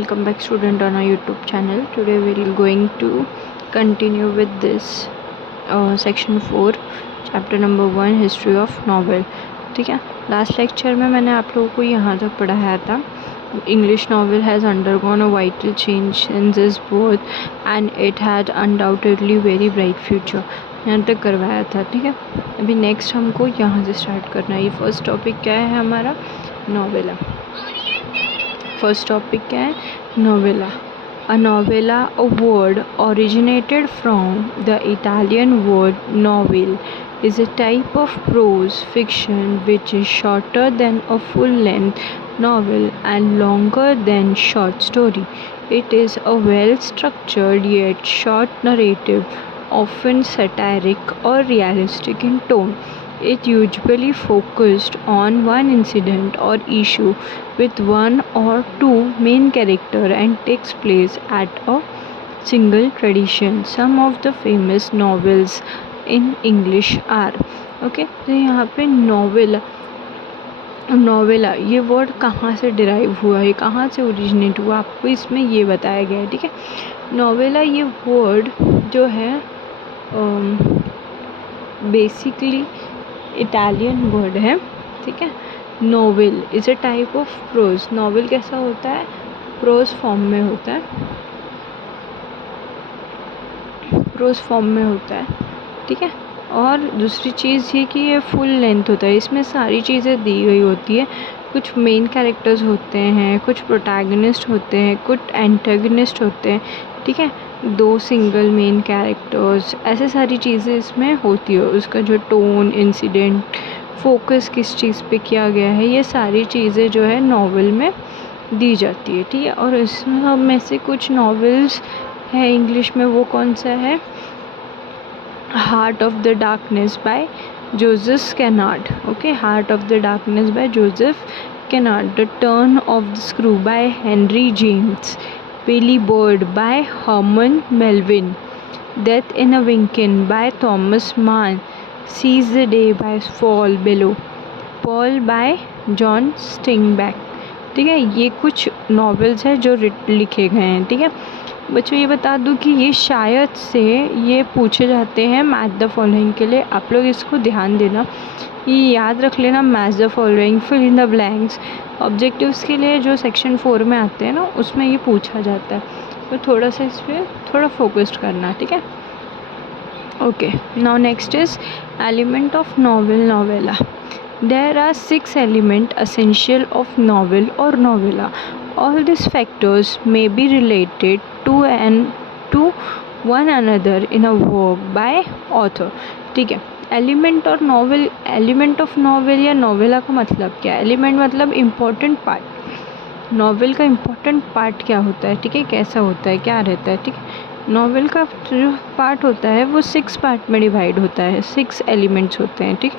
Welcome back student on our YouTube channel. Today we are going to continue with this section 4 chapter number 1 history of novel. ठीक है, last lecture में मैंने आप लोगों को यहाँ तक पढ़ाया था English novel has undergone a vital change since its birth and it had undoubtedly very bright future. यहाँ तक करवाया था. ठीक है, अभी नेक्स्ट हमको यहाँ से स्टार्ट करना है. ये फर्स्ट टॉपिक क्या है हमारा? नॉवेला. फर्स्ट टॉपिक क्या है? Novella. A novella, a word originated from the Italian word novel, is a type of prose fiction which is shorter than a full-length novel and longer than short story. It is a well-structured yet short narrative, often satiric or realistic in tone. It usually focused on one incident or issue with one or two main characters and takes place at a single tradition. Some of the famous novels in English are okay. तो यहाँ पे novella ये word कहाँ से derive हुआ है, कहाँ से ओरिजिनेट हुआ, आपको इसमें ये बताया गया है. ठीक है, नोवेला ये वर्ड जो है बेसिकली इटालियन वर्ड है. ठीक है, novel is a type of pros. Novel कैसा होता है? प्रोज फॉर्म में होता है. प्रोज फॉर्म में होता है. ठीक है, और दूसरी चीज़ ये कि ये फुल लेंथ होता है. इसमें सारी चीज़ें दी गई होती है. कुछ मेन कैरेक्टर्स होते हैं, कुछ प्रोटैगनिस्ट होते हैं, कुछ एंटागनिस्ट होते हैं. ठीक है, 2 सिंगल मेन कैरेक्टर्स, ऐसे सारी चीज़ें इसमें होती है. उसका जो टोन, इंसिडेंट, फोकस किस चीज़ पे किया गया है, ये सारी चीज़ें जो है नॉवल में दी जाती है. ठीक है, और इसमें हम में से कुछ नॉवेल्स हैं इंग्लिश में. वो कौन सा है? Heart of the Darkness by Joseph Conrad. Okay, Heart of the Darkness by Joseph Conrad. The Turn of the Screw by Henry James. Billy Bird by Herman Melville. Death in a Winkin by Thomas Mann. Seize the Day by Paul Bellow. Paul by John Steinbeck. ठीक है, ये कुछ novels हैं जो लिखे गए हैं. ठीक है बच्चों, ये बता दूं कि ये शायद से ये पूछे जाते हैं मैच द फॉलोइंग के लिए. आप लोग इसको ध्यान देना, ये याद रख लेना. Match the following, fill in the blanks, objectives के लिए जो सेक्शन 4 में आते हैं ना, उसमें ये पूछा जाता है. तो थोड़ा सा इस पर थोड़ा फोकस्ड करना. ठीक है, okay. Now next is element of novel, novella. There are 6 elements essential of novel or novella. All these factors may be related to one another in a work by author. ठीक है, element और novel, element of novel या novella का मतलब क्या है? Element मतलब important part. Novel का इम्पोर्टेंट पार्ट क्या होता है? ठीक है, कैसा होता है, क्या रहता है? ठीक है, नॉवेल का जो पार्ट होता है वो 6 पार्ट में डिवाइड होता है. 6 एलिमेंट्स होते हैं. ठीक,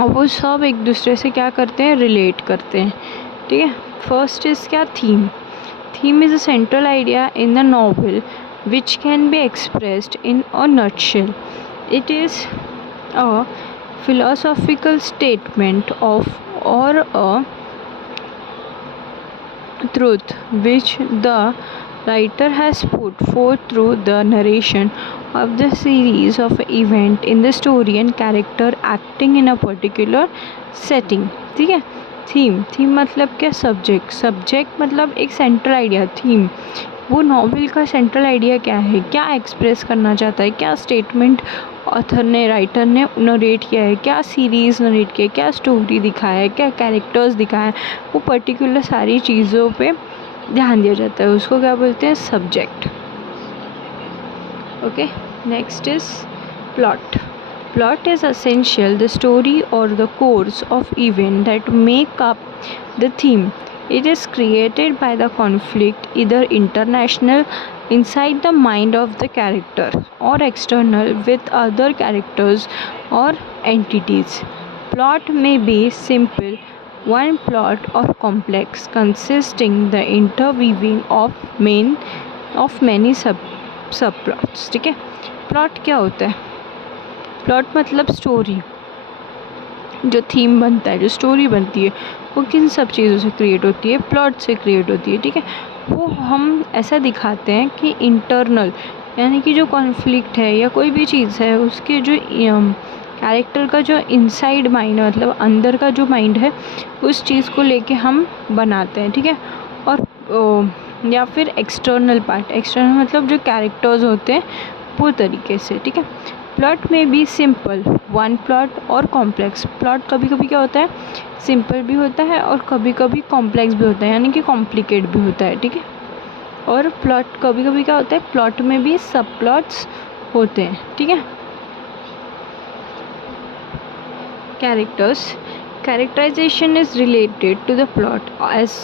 और वो सब एक दूसरे से क्या करते हैं? रिलेट करते हैं. ठीक है, फर्स्ट इज़ क्या? Theme. Theme is a central idea in the novel which can be expressed in a nutshell. It is a philosophical statement of or a truth which the writer has put forth through the narration of the series of event in the story and character acting in a particular setting. ठीक है, theme. Theme मतलब क्या? Subject. Subject मतलब एक central idea. Theme वो novel का central idea क्या है, क्या एक्सप्रेस करना चाहता है, क्या स्टेटमेंट ऑथर ने, राइटर ने नरेट किया है, क्या सीरीज़ नरेट किया है, क्या स्टोरी दिखाया है, क्या कैरेक्टर्स दिखाया है, वो पर्टिकुलर सारी चीज़ों पे ध्यान दिया जाता है. उसको क्या बोलते हैं? Subject. Okay, next is plot. Plot is essential the story or the course of event that make up the theme. It is created by the conflict, either international inside the mind of the character or external with other characters or entities. Plot may be simple, one plot, or complex, consisting the interweaving of many subplots. ठीक है, plot क्या होता है? Plot मतलब story. जो theme बनता है, जो स्टोरी बनती है, वो किन सब चीज़ों से क्रिएट होती है, प्लॉट से क्रिएट होती है, ठीक है। वो हम ऐसा दिखाते हैं कि इंटरनल, यानी कि जो कॉन्फ्लिक्ट है या कोई भी चीज़ है उसके जो कैरेक्टर का जो इनसाइड माइंड है, मतलब अंदर का जो माइंड है, उस चीज़ को लेके हम बनाते हैं, ठीक है। और या फिर एक्सटर्नल पार्ट, एक्सटर्नल मतलब जो कैरेक्टर्स होते हैं वो तरीके से, ठीक है। प्लॉट में भी सिंपल वन प्लॉट और कॉम्प्लेक्स। प्लॉट कभी कभी क्या होता है, सिंपल भी होता है और कभी कभी कॉम्प्लेक्स भी होता है, यानी कि कॉम्प्लिकेट भी होता है, ठीक है। और प्लॉट कभी कभी क्या होता है, प्लॉट में भी सब प्लॉट्स होते हैं, ठीक है। Characters, characterization is related to the plot as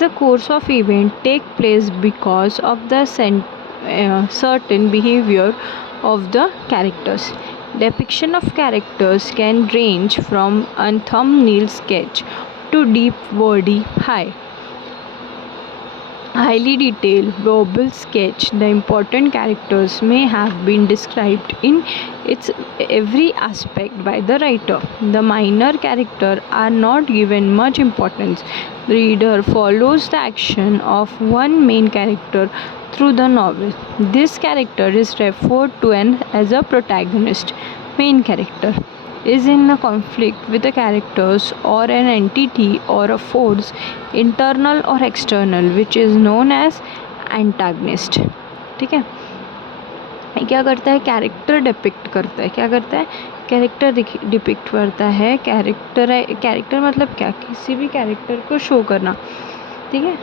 the course of event take place because of the certain behavior of the characters. Depiction of characters can range from a thumbnail sketch to deep wordy highly detailed verbal sketch. The important characters may have been described in its every aspect by the writer. The minor characters are not given much importance. The reader follows the action of one main character through the novel. This character is referred to as a protagonist. Main character is in a conflict with the characters or an entity or a force, internal or external, which is known as antagonist, ठीक है। ये क्या करता है, character depict करता है, क्या करता है, कैरेक्टर डिपिक्ट करता है। कैरेक्टर मतलब क्या, किसी भी कैरेक्टर को शो करना, ठीक है।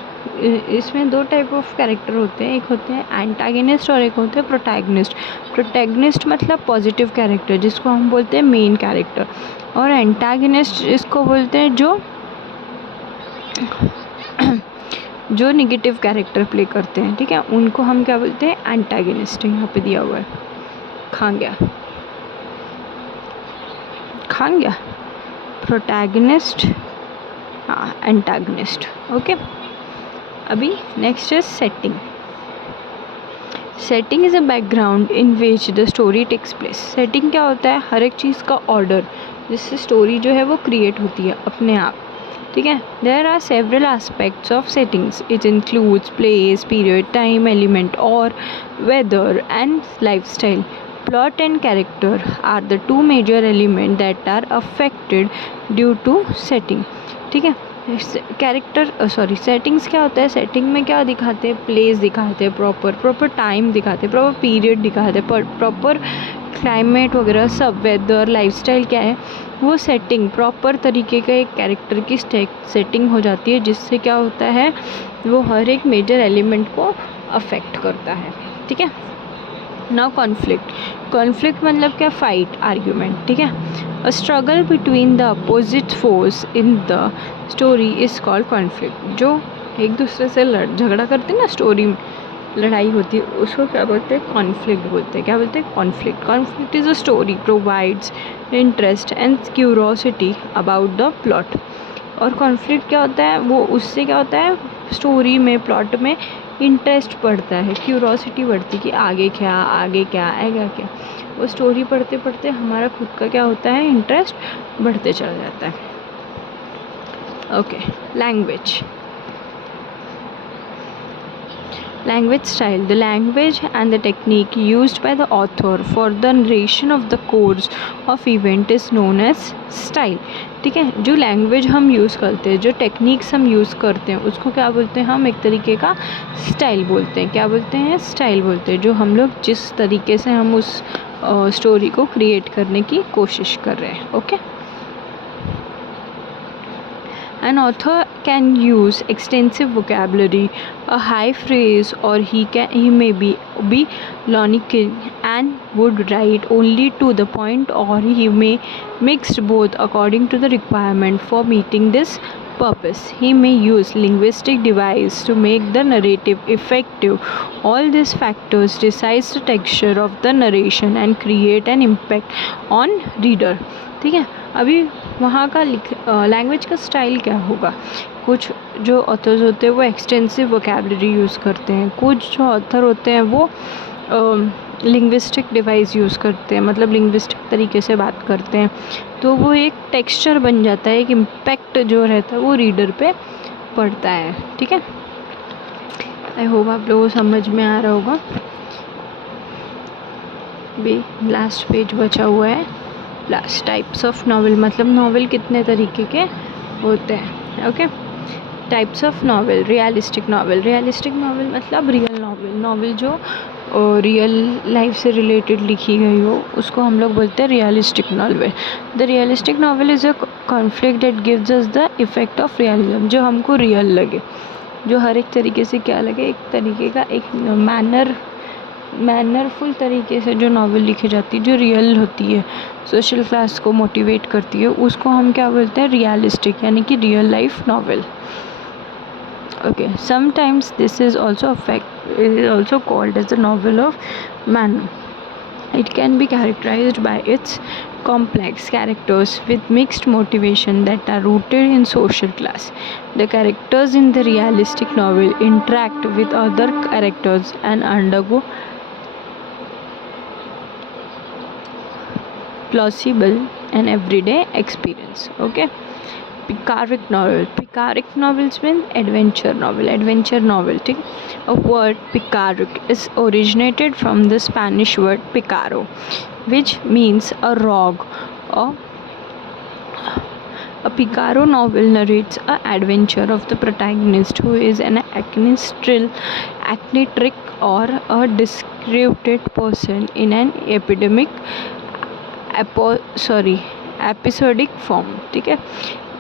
इसमें दो टाइप ऑफ कैरेक्टर होते हैं, एक होते हैं एंटागनिस्ट और एक होते हैं प्रोटैगनिस्ट। प्रोटैगनिस्ट मतलब पॉजिटिव कैरेक्टर जिसको हम बोलते हैं मेन कैरेक्टर, और एंटागनिस्ट जिसको बोलते हैं जो नेगेटिव कैरेक्टर प्ले करते हैं, ठीक है, उनको हम क्या बोलते हैं, एंटागनिस्ट। यहाँ पे दिया हुआ है, खा गया प्रोटैगनिस्ट, हाँ एंटागनिस्ट, ओके। अभी next is setting. Setting is a background in which the story takes place. Setting क्या होता है, हर एक चीज़ का ऑर्डर जिससे स्टोरी जो है वो क्रिएट होती है अपने आप, ठीक है। There are several aspects of settings, it includes place, period, time, element और weather and life style. Plot and character are the two major elements that are affected due to setting, ठीक है। Settings क्या होता है, setting में क्या दिखाते हैं, प्लेस दिखाते हैं, प्रॉपर टाइम दिखाते हैं, प्रॉपर पीरियड दिखाते हैं, प्रॉपर क्लाइमेट वगैरह सब, वेदर, लाइफस्टाइल क्या है, वो सेटिंग प्रॉपर तरीके का एक कैरेक्टर की सेटिंग हो जाती है, जिससे क्या होता है, वो हर एक मेजर एलिमेंट को अफेक्ट करता है, ठीक है। नाउ कॉन्फ्लिक्ट मतलब क्या, फाइट, आर्ग्यूमेंट, ठीक है। A struggle between the opposite force in the story is called conflict. जो एक दूसरे से झगड़ा करते हैं ना, स्टोरी में लड़ाई होती है, उसको क्या बोलते हैं, कॉन्फ्लिक्ट बोलते हैं। क्या बोलते हैं, conflict is a story provides interest and curiosity about the plot. और कॉन्फ्लिक्ट क्या होता है, वो उससे क्या होता है, स्टोरी में, प्लॉट में इंटरेस्ट बढ़ता है, क्यूरोसिटी बढ़ती है कि आगे क्या आएगा क्या। वो स्टोरी पढ़ते पढ़ते हमारा खुद का क्या होता है, इंटरेस्ट बढ़ते चला जाता है। Okay, Language style. The language and the technique used by the author for the narration of the course of event is known as style, ठीक है। जो लैंग्वेज हम यूज़ करते हैं, जो टेक्निक्स हम यूज़ करते हैं, उसको क्या बोलते हैं, हम एक तरीके का स्टाइल बोलते हैं। क्या बोलते हैं, स्टाइल बोलते हैं। जो हम लोग जिस तरीके से हम उस स्टोरी को क्रिएट करने की कोशिश कर रहे हैं, okay. An author can use extensive vocabulary, a high phrase, or he may be laconic and would write only to the point, or he may mix both according to the requirement. For meeting this purpose, he may use linguistic device to make the narrative effective. All these factors decide the texture of the narration and create an impact on reader, ठीक है। अभी वहाँ का language का style क्या होगा, कुछ जो ऑथर्स होते हैं वो एक्सटेंसिव वोकैबलरी यूज़ करते हैं, कुछ जो ऑथर होते हैं वो लिंग्विस्टिक डिवाइस यूज़ करते हैं, मतलब लिंग्विस्टिक तरीके से बात करते हैं, तो वो एक टेक्सचर बन जाता है, एक इम्पैक्ट जो रहता है वो रीडर पे पड़ता है। ठीक है, आई होप आप लोगों को समझ में आ रहा होगा। भी लास्ट पेज बचा हुआ है। लास्ट टाइप्स ऑफ नावल, मतलब नावल कितने तरीके के होते हैं। Okay, types of novel. Realistic novel, realistic novel मतलब रियल नावल, नावल जो रियल लाइफ से रिलेटेड लिखी गई हो उसको हम लोग बोलते हैं realistic novel. The realistic novel is a conflict that gives us the effect of realism, जो हमको रियल लगे, जो हर एक तरीके से क्या लगे, एक तरीके का एक मैनरफुल तरीके से जो नावल लिखी जाती है, जो रियल होती है, सोशल क्लास को मोटिवेट करती है, उसको हम क्या बोलते हैं, रियलिस्टिक, यानी कि real life novel. Okay, sometimes this is also called as the novel of manner. It can be characterized by its complex characters with mixed motivation that are rooted in social class. The characters in the realistic novel interact with other characters and undergo plausible and everyday experience. Okay, Picaric novel. Picaric novels mean adventure novel. Adventure novel, ठीक. A word Picaric is originated from the Spanish word picaro, which means a rogue. A Picaro novel narrates an adventure of the protagonist who is an eccentric or a discredited person in an episodic form. ठीक है,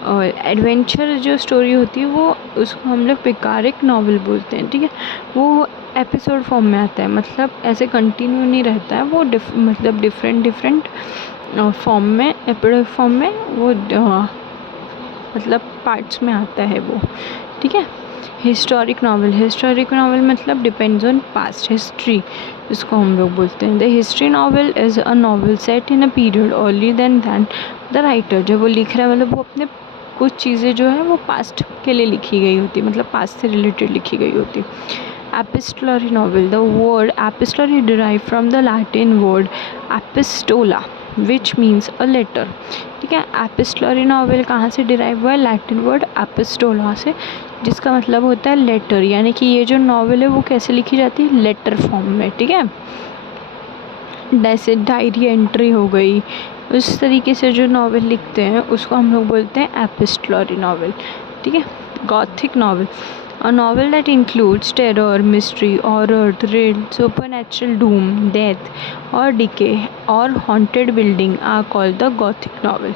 और adventure जो story होती है वो उसको हम लोग पिकारिक नावल बोलते हैं. ठीक है, वो एपिसोड फॉर्म में आता है, मतलब ऐसे कंटिन्यू नहीं रहता है वो, मतलब डिफरेंट फॉर्म में, एपिसोड फॉर्म में वो मतलब पार्ट्स में आता है वो. ठीक है, हिस्टोरिक नावल. हिस्टोरिक नावल मतलब डिपेंड्स ऑन पास्ट, हिस्ट्री इसको हम लोग बोलते हैं. The history novel is a novel set in a period early than the writer. जब वो लिख रहा है मतलब वो अपने कुछ चीज़ें जो है वो पास्ट के लिए लिखी गई होती, मतलब पास्ट से रिलेटेड लिखी गई होती. Epistolary novel. The word epistolary derive from the Latin word epistola which means a letter. ठीक है, एपिस्टोलरी नावल कहाँ से डिराइव हुआ है, लैटिन वर्ड एपिस्टोला से, जिसका मतलब होता है लेटर, यानी कि ये जो नावल है वो कैसे लिखी जाती है, लेटर फॉर्म में. ठीक है, जैसे डायरी एंट्री हो गई, उस तरीके से जो नावल लिखते हैं उसको हम लोग बोलते हैं एपिस्टोलरी नावल. ठीक है, Gothic novel. A novel that includes terror, mystery, horror, thrill, supernatural doom, death or decay or haunted building are called the gothic novel.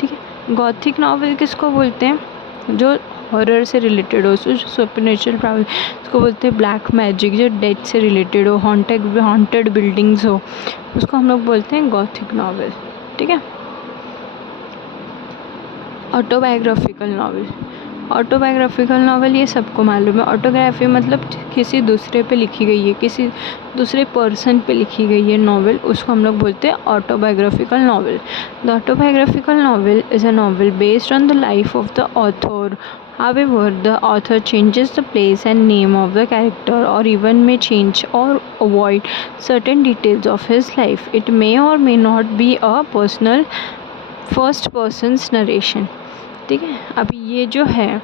ठीक है, गॉथिक नावल किसको बोलते हैं, जो हॉरर से रिलेटेड हो, सुपरनेचुरल पावर, उसको बोलते हैं ब्लैक मैजिक, जो डेथ से रिलेटेड हो, हॉन्टेड बिल्डिंग्स हो, उसको हम लोग बोलते हैं गॉथिक नावल. ठीक है, ऑटोबायोग्राफिकल नावल. ऑटोबायोग्राफिकल नावल ये सबको मालूम है. ऑटोग्राफी मतलब किसी दूसरे पे लिखी गई है, किसी दूसरे पर्सन पे लिखी गई है नावल, उसको हम लोग बोलते हैं autobiographical novel. The autobiographical novel is a novel based on the life of the author. However, the author changes the place and name of the character or even may change or avoid certain details of his life. It may or may not be a personal first person's narration. ठीक है, अभी ये जो है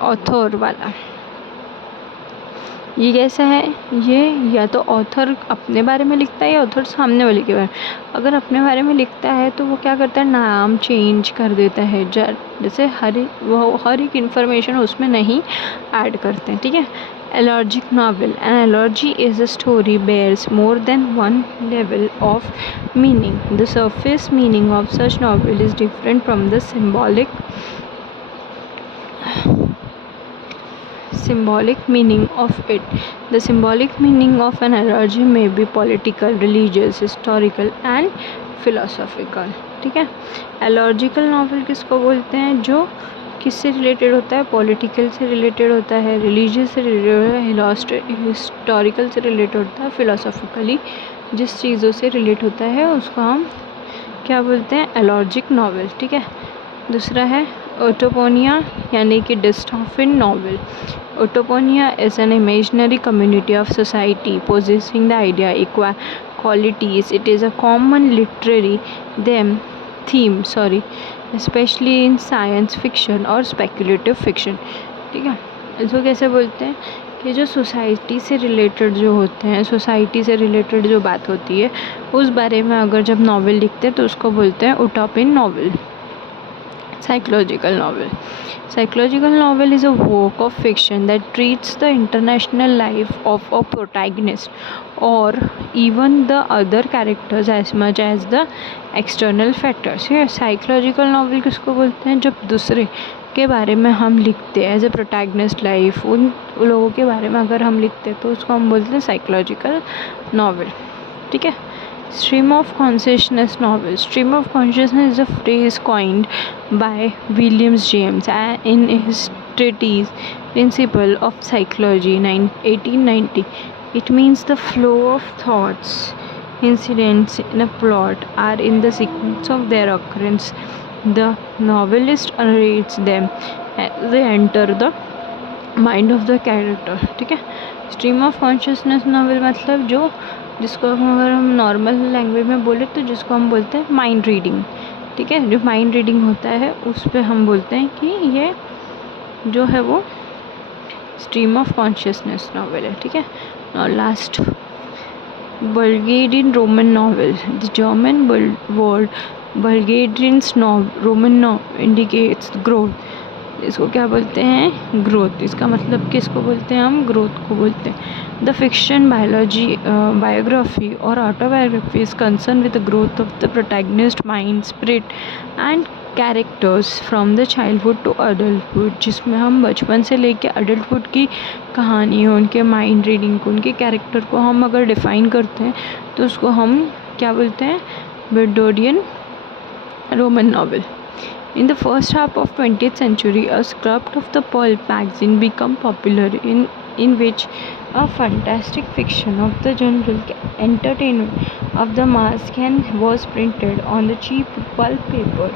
author वाला, ये कैसा है, ये या तो ऑथर अपने बारे में लिखता है या ऑथर सामने वाले के बारे में. अगर अपने बारे में लिखता है तो वो क्या करता है, नाम चेंज कर देता है, जैसे हर एक इन्फॉर्मेशन उसमें नहीं ऐड करते हैं. ठीक है, allergic novel. An allergy is a story bears more than one level of meaning. The surface meaning of such novel is different from the symbolic meaning of it. The symbolic meaning of an allergy may be political, religious, historical and philosophical. ठीक है, allergical novel किसको बोलते हैं, जो किससे related होता है, political से रिलेटेड होता है, रिलीजियस से रिलेटेड होता है, हिस्टोरिकल से रिलेटेड होता है, फिलोसॉफिकली जिस चीज़ों से रिलेट होता है उसको हम क्या बोलते हैं, एलर्जिक नावल. ठीक है, दूसरा है ओटोपोनिया, यानी कि डिस्टॉफिन novel. Otoponia is an imaginary community of society possessing the idea qualities. It is a common literary theme, especially in science fiction और speculative fiction. ठीक है, इसको कैसे बोलते हैं कि जो सोसाइटी से रिलेटेड जो होते हैं, सोसाइटी से रिलेटेड जो बात होती है उस बारे में अगर जब नावल लिखते हैं तो उसको बोलते हैं उटोपियन novel. Psychological novel. Psychological novel is a work of fiction that treats the international life of a protagonist or even the other characters as much as the external factors. ये psychological novel किसको बोलते हैं? जब दूसरे के बारे में हम लिखते हैं एज ए प्रोटैगनिस्ट लाइफ, उन लोगों के बारे में अगर हम लिखते हैं तो उसको हम बोलते हैं साइकोलॉजिकल नावल. ठीक है. Stream of consciousness novel. Stream of consciousness is a phrase coined by William James in his treatise Principle of Psychology 1890. It means the flow of thoughts. Incidents in a plot are in the sequence of their occurrence. The novelist narrates them as they enter the mind of the character. ठीक है. Stream of consciousness novel मतलब जो जिसको अगर हम normal language में बोले तो जिसको हम बोलते हैं माइंड रीडिंग. ठीक है. जो माइंड रीडिंग होता है उस पर हम बोलते हैं कि ये जो है वो स्ट्रीम ऑफ कॉन्शियसनेस नावल है. ठीक है. और last Bulgarian roman novel. The German word Bulgarians roman indicates growth. इसको क्या बोलते हैं? ग्रोथ. इसका मतलब किसको बोलते हैं? हम ग्रोथ को बोलते हैं. द फिक्शन बायोग्राफी और autobiography is concern with the growth of the protagonist mind, spirit and characters from the childhood to adulthood, जिसमें हम बचपन से लेके अडल्टहुड की कहानी, उनके माइंड रीडिंग को, उनके कैरेक्टर को हम अगर डिफ़ाइन करते हैं तो उसको हम क्या बोलते हैं? Bulgarian roman novel. In the first half of 20th century, a script of the pulp magazine became popular in which a fantastic fiction of the general entertainment of the mass was printed on the cheap pulp paper.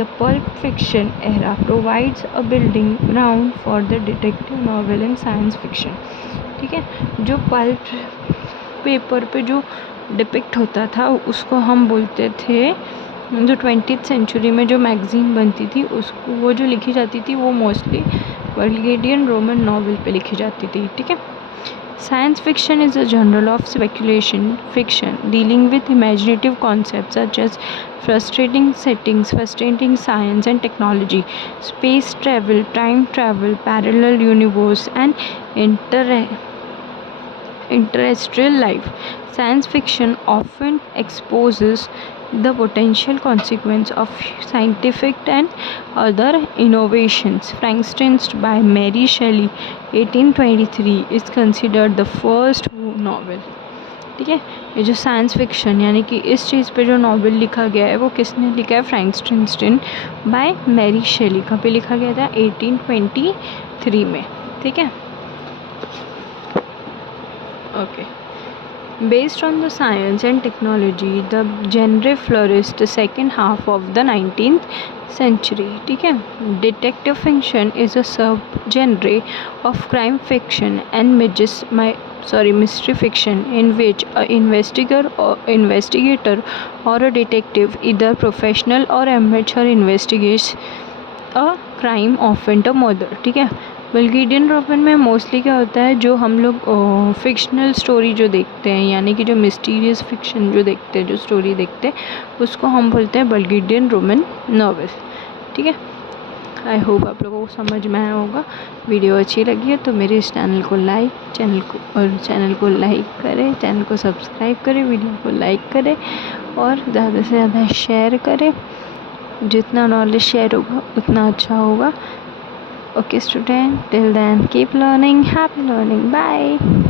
The pulp fiction era provides a building ground for the detective novel and science fiction. ठीक है. जो pulp paper पे जो depict होता था उसको हम बोलते थे, जो 20th सेंचुरी में जो मैगज़ीन बनती थी उसको वो जो लिखी जाती थी वो मोस्टली बल्गेरियन रोमन नावल पे लिखी जाती थी. ठीक है. Science fiction is a general of speculation fiction dealing with imaginative concept such as frustrating science and technology, space travel, time travel, parallel universe and interstellar life. Science fiction often exposes the potential consequence of scientific and other innovations. Frankenstein by Mary Shelley 1823 is considered the first novel. ठीक है. ये जो science fiction यानी कि इस चीज़ पे जो novel लिखा गया है वो किसने लिखा है? फ्रैंकस्टीन बाय मैरी शेली. कहाँ पे लिखा गया था? 1823 में. ठीक है. Okay. Based on the science and technology, the genre flourished the second half of the 19th century. ठीक है. Detective fiction is a sub-genre of crime fiction and mystery fiction in which an investigator or a detective, either professional or amateur, investigates a crime, often a murder. ठीक है. Bulgarian Roman में mostly क्या होता है, जो हम लोग fictional story जो देखते हैं यानी कि जो मिस्टीरियस फिक्शन जो देखते हैं, जो स्टोरी देखते हैं उसको हम बोलते हैं बल्गेरियन रोमन नावल. ठीक है. आई होप आप लोगों को समझ में आया होगा. वीडियो अच्छी लगी है तो मेरे इस चैनल को लाइक करें, चैनल को सब्सक्राइब करें, वीडियो को लाइक करें और ज़्यादा से ज़्यादा शेयर करें. जितना नॉलेज शेयर होगा उतना अच्छा होगा. Okay student, till then keep learning, happy learning, bye.